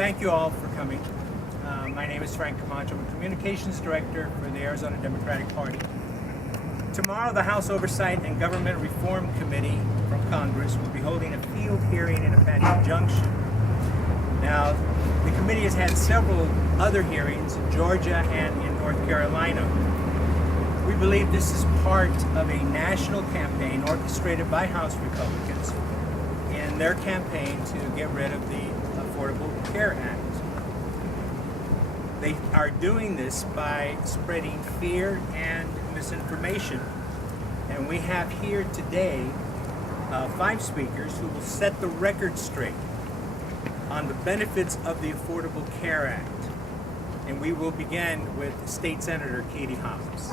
thank you all for coming. My name is Frank Camacho. I'm a Communications Director for the Arizona Democratic Party. Tomorrow, the House Oversight and Government Reform Committee from Congress will be holding a field hearing in Apache Junction. Now, the committee has had several other hearings in Georgia and in North Carolina. We believe this is part of a national campaign orchestrated by House Republicans in their campaign to get rid of the Affordable Care Act. They are doing this by spreading fear and misinformation. And we have here today 5 speakers who will set the record straight on the benefits of the Affordable Care Act. And we will begin with State Senator Katie Hobbs.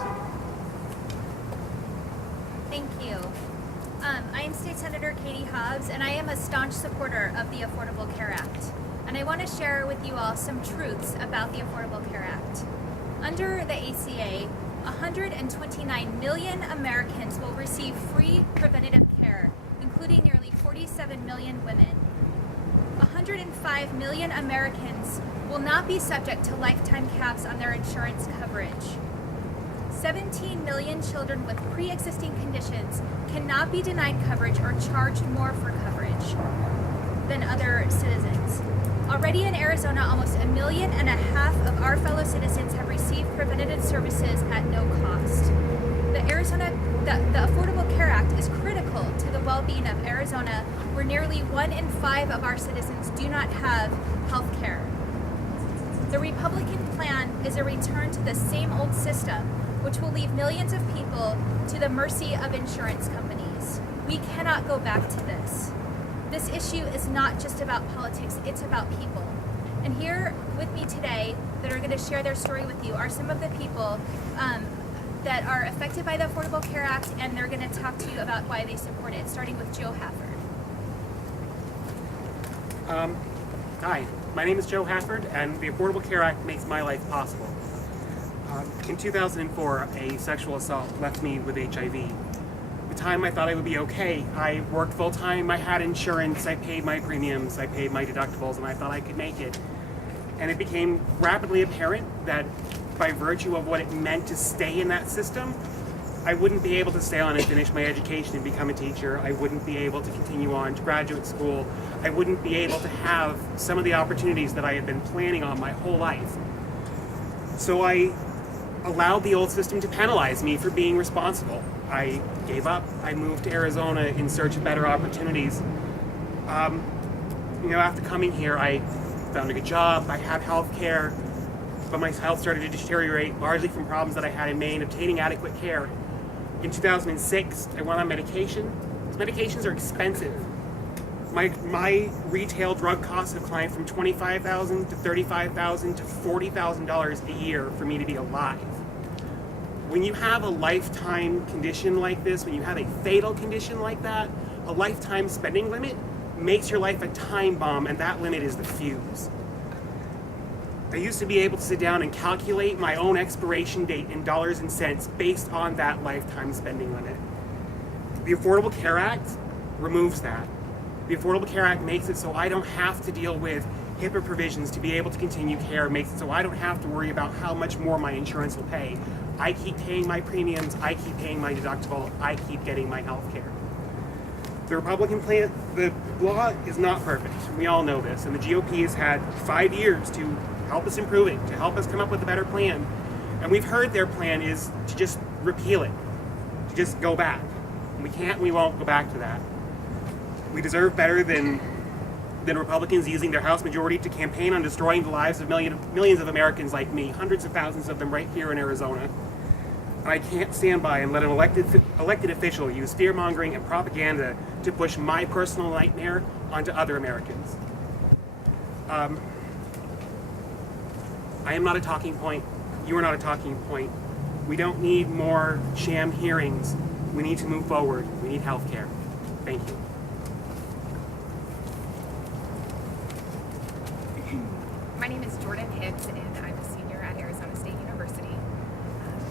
Thank you. I am State Senator Katie Hobbs, and I am a staunch supporter of the Affordable Care Act. And I want to share with you all some truths about the Affordable Care Act. Under the ACA, 129 million Americans will receive free preventative care, including nearly 47 million women. 105 million Americans will not be subject to lifetime caps on their insurance coverage. 17 million children with pre-existing conditions cannot be denied coverage or charged more for coverage than other citizens. Already in Arizona, almost 1.5 million of our fellow citizens have received preventative services at no cost. The Affordable Care Act is critical to the well-being of Arizona, where nearly 1 in 5 of our citizens do not have health care. The Republican plan is a return to the same old system, which will leave millions of people to the mercy of insurance companies. We cannot go back to this. This issue is not just about politics, it's about people. And here with me today that are going to share their story with you are some of the people that are affected by the Affordable Care Act, and they're going to talk to you about why they support it, starting with Joe Hafford. Hi, my name is Joe Hafford, and the Affordable Care Act makes my life possible. In 2004, a sexual assault left me with HIV. At the time I thought I would be okay. I worked full time, I had insurance, I paid my premiums, I paid my deductibles, and I thought I could make it. And it became rapidly apparent that by virtue of what it meant to stay in that system, I wouldn't be able to stay on and finish my education and become a teacher. I wouldn't be able to continue on to graduate school. I wouldn't be able to have some of the opportunities that I had been planning on my whole life. So I allowed the old system to penalize me for being responsible. I gave up. I moved to Arizona in search of better opportunities. After coming here, I found a good job. I have health care, but my health started to deteriorate largely from problems that I had in Maine obtaining adequate care. In 2006, I went on medication. These medications are expensive. My retail drug costs have climbed from $25,000 to $35,000 to $40,000 a year for me to be alive. When you have a lifetime condition like this, when you have a fatal condition like that, a lifetime spending limit makes your life a time bomb, and that limit is the fuse. I used to be able to sit down and calculate my own expiration date in dollars and cents based on that lifetime spending limit. The Affordable Care Act removes that. The Affordable Care Act makes it so I don't have to deal with HIPAA provisions to be able to continue care, makes it so I don't have to worry about how much more my insurance will pay. I keep paying my premiums, I keep paying my deductible, I keep getting my health care. The Republican plan, the law is not perfect. We all know this, and the GOP has had 5 years to help us improve it, to help us come up with a better plan. And we've heard their plan is to just repeal it, to just go back. And we can't and we won't go back to that. We deserve better than Republicans using their House majority to campaign on destroying the lives of millions of Americans like me, hundreds of thousands of them right here in Arizona. And I can't stand by and let an elected official use fear-mongering and propaganda to push my personal nightmare onto other Americans. I am not a talking point. You are not a talking point. We don't need more sham hearings. We need to move forward. We need health care. Thank you. My name is Jordan Hicks, and I'm a senior at Arizona State University.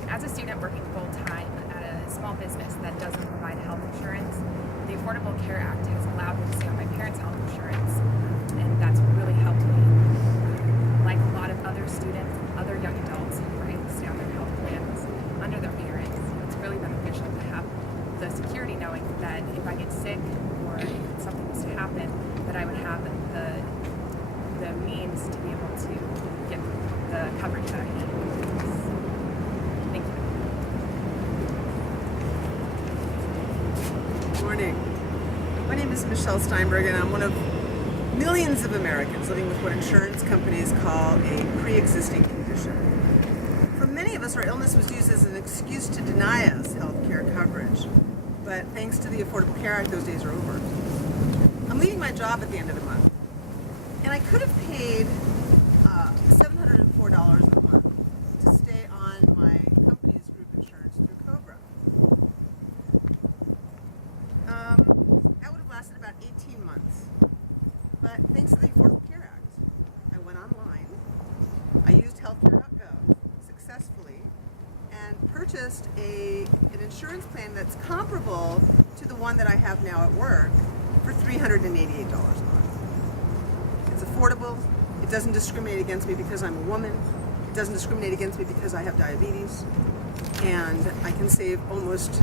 As a student working full-time at a small business that doesn't provide health insurance, the Affordable Care Act has allowed me to stay on my parents' health insurance, and that's really helped me. is Michelle Steinberg, and I'm one of millions of Americans living with what insurance companies call a pre-existing condition. For many of us, our illness was used as an excuse to deny us health care coverage. But thanks to the Affordable Care Act, those days are over. I'm leaving my job at the end of the month, and I could have paid $704 a month to stay on my company's group insurance through Cobra. That would have lasted about 18 months. But thanks to the Affordable Care Act, I went online, I used healthcare.gov successfully, and purchased an insurance plan that's comparable to the one that I have now at work for $388 a month. It's affordable. It doesn't discriminate against me because I'm a woman. It doesn't discriminate against me because I have diabetes. And I can save almost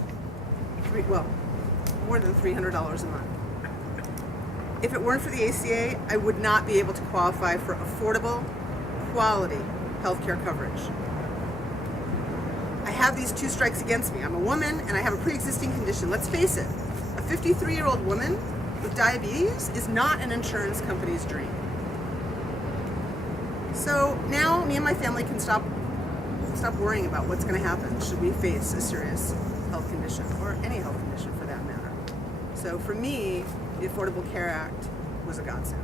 more than $300 a month. If it weren't for the ACA, I would not be able to qualify for affordable, quality healthcare coverage. I have these two strikes against me. I'm a woman and I have a pre-existing condition. Let's face it, a 53-year-old woman with diabetes is not an insurance company's dream. So now me and my family can stop worrying about what's going to happen should we face a serious health condition, or any health condition for that matter. So for me, the Affordable Care Act was a godsend.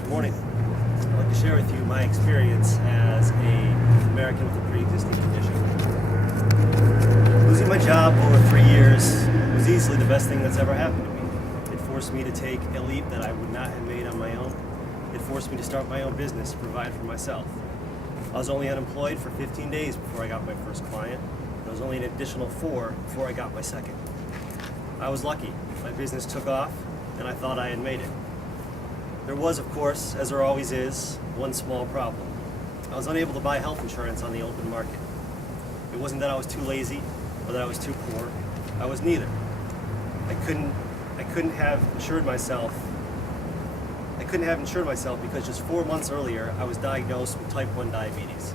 Good morning. I'd like to share with you my experience as an American with a pre-existing condition. Losing my job over 3 years was easily the best thing that's ever happened to me. It forced me to take a leap that I would not have made on my own. It forced me to start my own business to provide for myself. I was only unemployed for 15 days before I got my first client. There was only an additional 4 before I got my second. I was lucky. My business took off, and I thought I had made it. There was, of course, as there always is, one small problem. I was unable to buy health insurance on the open market. It wasn't that I was too lazy or that I was too poor. I was neither. I couldn't have insured myself. Because just 4 months earlier, I was diagnosed with type 1 diabetes.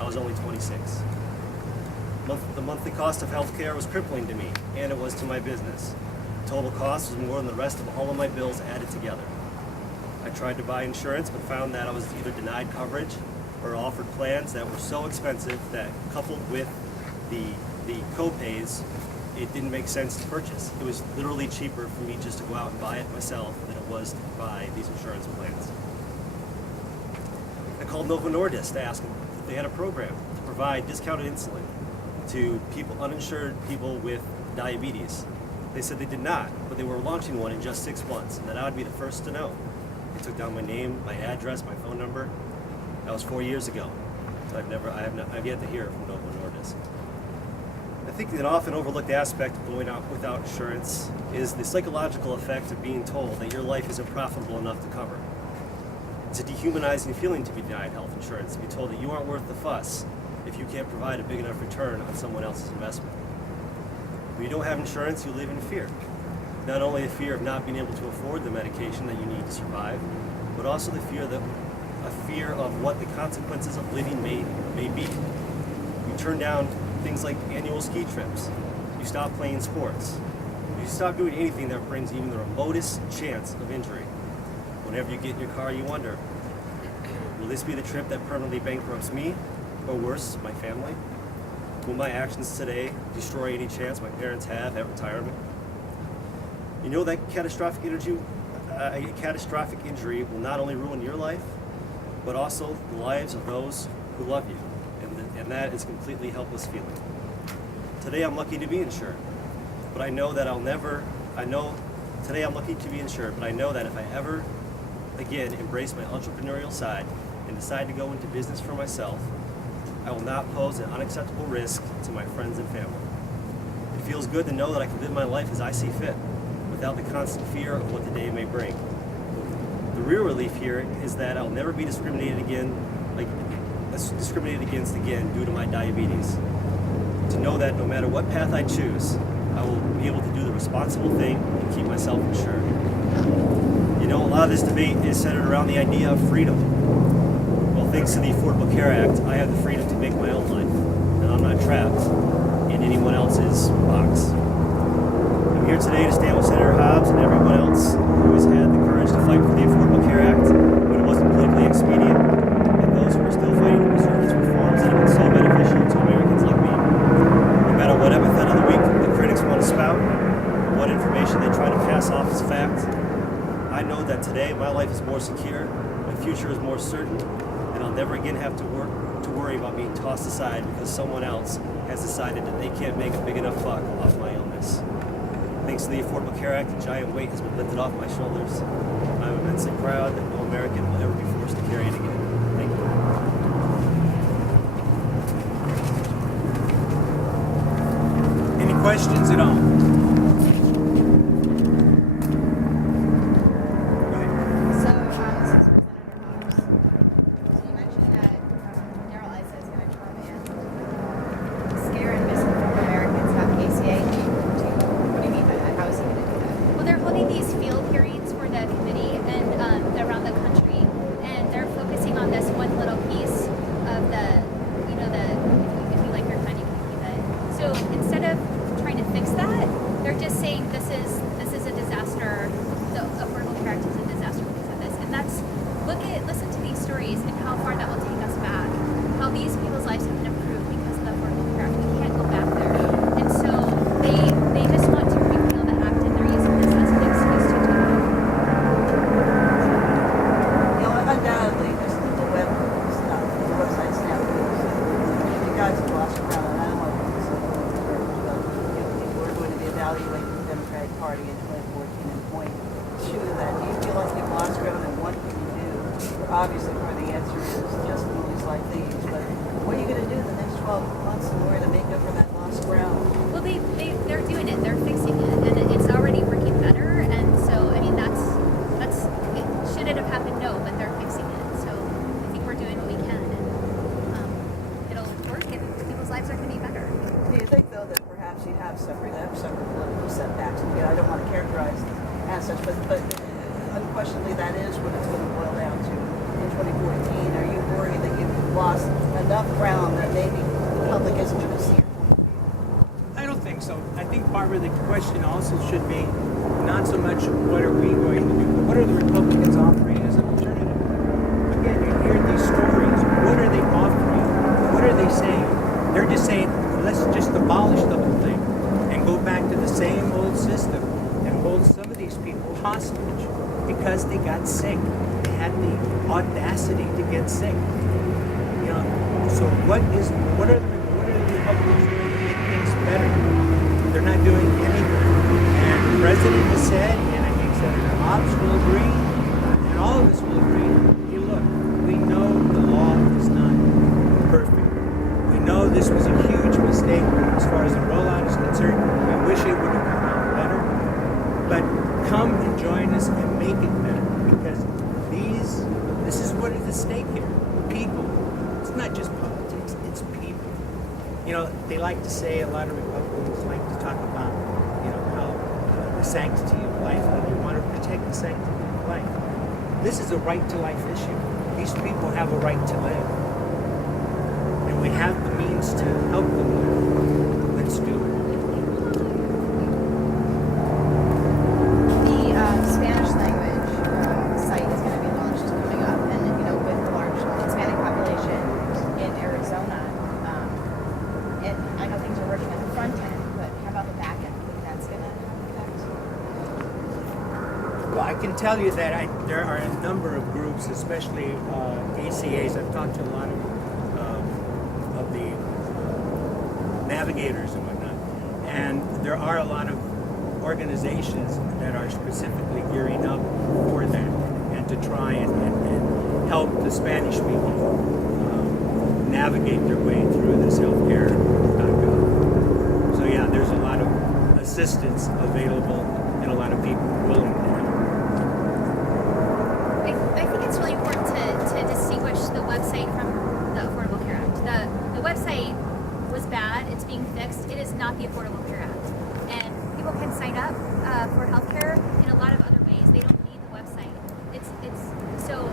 I was only 26. The monthly cost of healthcare was crippling to me, and it was to my business. The total cost was more than the rest of all of my bills added together. I tried to buy insurance, but found that I was either denied coverage or offered plans that were so expensive that, coupled with the co-pays, it didn't make sense to purchase. It was literally cheaper for me just to go out and buy it myself than it was to buy these insurance plans. I called Novo Nordisk to ask them if they had a program to provide discounted insulin to uninsured people with diabetes. They said they did not, but they were launching one in just 6 months, and that I would be the first to know. They took down my name, my address, my phone number. That was 4 years ago. So I've yet to hear from Novo Nordisk. I think an often overlooked aspect of going out without insurance is the psychological effect of being told that your life isn't profitable enough to cover. It's a dehumanizing feeling to be denied health insurance, to be told that you aren't worth the fuss if you can't provide a big enough return on someone else's investment. When you don't have insurance, you live in fear. Not only the fear of not being able to afford the medication that you need to survive, but also the fear of what the consequences of living may be. You turn down things like annual ski trips. You stop playing sports. You stop doing anything that brings even the remotest chance of injury. Whenever you get in your car, you wonder, will this be the trip that permanently bankrupts me? Or worse, my family? Will my actions today destroy any chance my parents have at retirement? You know that catastrophic injury will not only ruin your life, but also the lives of those who love you. And that is a completely helpless feeling. Today I'm lucky to be insured, but I know that today I'm lucky to be insured, but I know that if I ever again embrace my entrepreneurial side and decide to go into business for myself, I will not pose an unacceptable risk to my friends and family. It feels good to know that I can live my life as I see fit, without the constant fear of what the day may bring. The real relief here is that I'll never be discriminated against again due to my diabetes. To know that no matter what path I choose, I will be able to do the responsible thing and keep myself insured. You know, a lot of this debate is centered around the idea of freedom. Well, thanks to the Affordable Care Act, I have the freedom to make my own life, and I'm not trapped in anyone else's box. I'm here today to stand with Senator Hobbs and everyone else who has had the courage to fight for the Affordable Care Act when it wasn't politically expedient, and those who are still fighting to preserve its reforms that have been so beneficial to Americans like me. No matter what epithet of the week the critics want to spout, or what information they try to pass off as fact, I know that today my life is more secure, my future is more certain, and I'll never again have to worry about being tossed aside because someone else has decided that they can't make a big enough buck off my illness. Thanks to the Affordable Care Act, a giant weight has been lifted off my shoulders. I'm immensely proud that no American will ever be forced to carry it again. Thank you. Any questions at all? So, this is for Senator Hobbs. So you mentioned that Darrell Issa is going to try and scare and misinform Americans about KCA. What do you mean by that? How is he going to do that? Well, they're holding these field hearings for the committee and around the country, and they're focusing on this one little piece of if you like your pen, you can keep it. So instead of trying to fix that, they're just saying this is a disaster. The Affordable Care Act is a disaster because of this, and listen to these stories and how far that will take us back. How these people's lives have been improved because of the Affordable Care Act. We can't go back there, and so they just want to repeal the act, and they're using this as an excuse to do it. Undoubtedly, just the web stuff, the website's now you guys have lost ground, and I don't want to put this over people are going to be evaluating the Democratic Party in 2014 and point to that. Do you feel like you've lost ground, and what can you do? Obviously, part of the answer is just movies like these, but what are you going to do the next 12 months in order to make up for that lost ground? Well, they're doing it. They're fixing it, and it's already working better. And so, I mean, that's it. Should it have happened? No, but they're fixing it. So I think we're doing what we can, and it'll work, and people's lives are going to be better. Do you think, though, that perhaps you have suffered political setbacks? Again, I don't want to characterize as such, but unquestionably that is what it's going to boil down to in 2014. Are you worried that you've lost enough ground that maybe the public isn't going to see your point of view? I don't think so. I think, Barbara, the question also should be not so much what are we going to do, but what are the Republicans offering as an alternative? Again, you hear these stories. What are they offering? What are they saying? They're just saying, let's just abolish the whole thing and go back to the same old system and hold some of these people hostage because they got sick. They had the audacity to get sick. You know, so what are the Republicans doing to make things better? They're not doing anything. And the president has said, and I think Senator Hobbs will agree, and all of us will agree, hey, look, we know the law is not perfect. We know this was a huge mistake as far as the rollout is concerned. We wish it would have come out better. But come and join us and make it better, because this is what is at stake here. People. It's not just politics, it's people. You know, they like to say, a lot of Republicans like to talk about, you know, how the sanctity of life, how they want to protect the sanctity of life. This is a right to life issue. These people have a right to live. And we have the means to help them live. Let's do it. The Spanish language site is going to be launched coming up, and with the large Hispanic population in Arizona, and I know things are working at the front end, but how about the back end? Do you think that's going to have an effect? Well, I can tell you that there are a number of groups, especially ACAs. I've talked to a lot of the navigators and whatnot, and there are a lot of organizations that are specifically gearing up for that and to try and help the Spanish people navigate their way through this healthcare.gov. So yeah, there's a lot of assistance available and a lot of people willing to help. I think it's really important to distinguish the website from the Affordable Care Act. The website was bad. It's being fixed. It is not the Affordable Care Act. And people can sign up for healthcare in a lot of other ways. They don't need the website. It's so,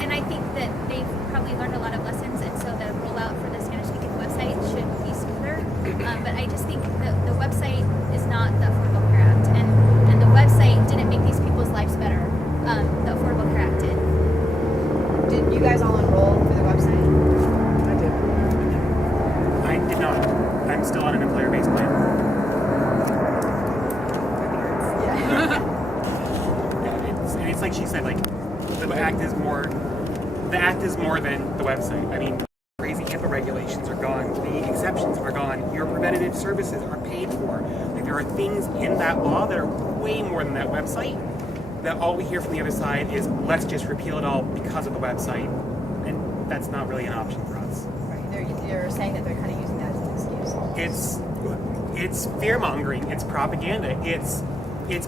and I think that they've probably learned a lot of lessons, and so the rollout for the Spanish-speaking website should be smoother. But I it's like she said, like the act is more than the website. I mean, crazy HIPAA regulations are gone, the exceptions are gone, your preventative services are paid for. Like there are things in that law that are way more than that website, that all we hear from the other side is let's just repeal it all because of the website. And that's not really an option for us. Right. They're saying that they're kind of using that as an excuse. It's fear mongering, it's propaganda, it's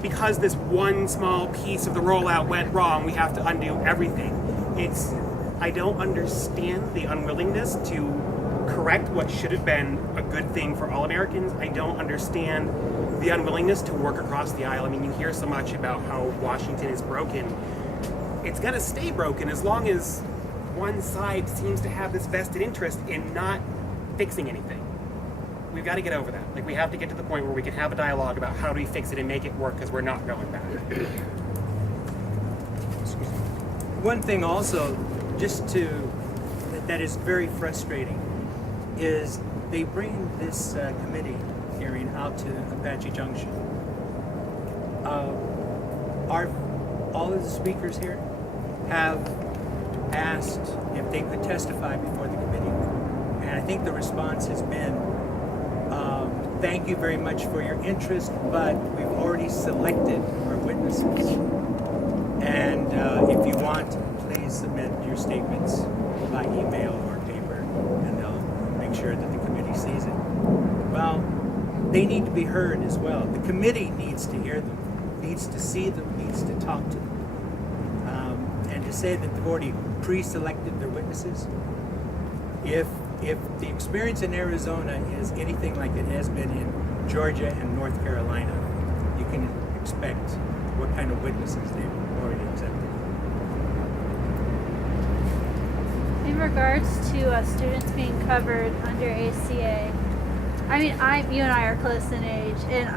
because this one small piece of the rollout went wrong, we have to undo everything. I don't understand the unwillingness to correct what should have been a good thing for all Americans. I don't understand the unwillingness to work across the aisle. I mean, you hear so much about how Washington is broken. It's gonna stay broken as long as one side seems to have this vested interest in not fixing anything. We've got to get over that. Like, we have to get to the point where we can have a dialogue about how do we fix it and make it work, because we're not going back. One thing also, that is very frustrating, is they bring this committee hearing out to Apache Junction. All of the speakers here have asked if they could testify before the committee, and I think the response has been, thank you very much for your interest, but we've already selected our witnesses. And if you want, please submit your statements by email or paper, and they'll make sure that the committee sees it. Well, they need to be heard as well. The committee needs to hear them, needs to see them, needs to talk to them. And to say that they've already pre-selected their witnesses, if the experience in Arizona is anything like it has been in Georgia and North Carolina, you can expect what kind of witnesses they've already accepted. In regards to students being covered under ACA, I mean, you and I are close in age, and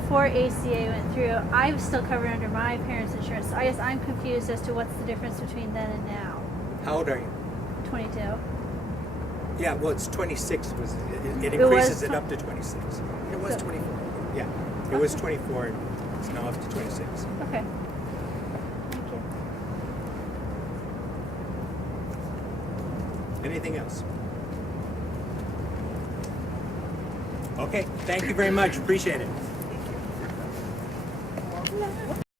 before ACA went through, I was still covered under my parents' insurance. So I guess I'm confused as to what's the difference between then and now. How old are you? 22. Yeah, well, it's 26. It increases it up to 26. It was 24. Yeah, it was 24, and it's now up to 26. Okay. Thank you. Anything else? Okay, thank you very much. Appreciate it.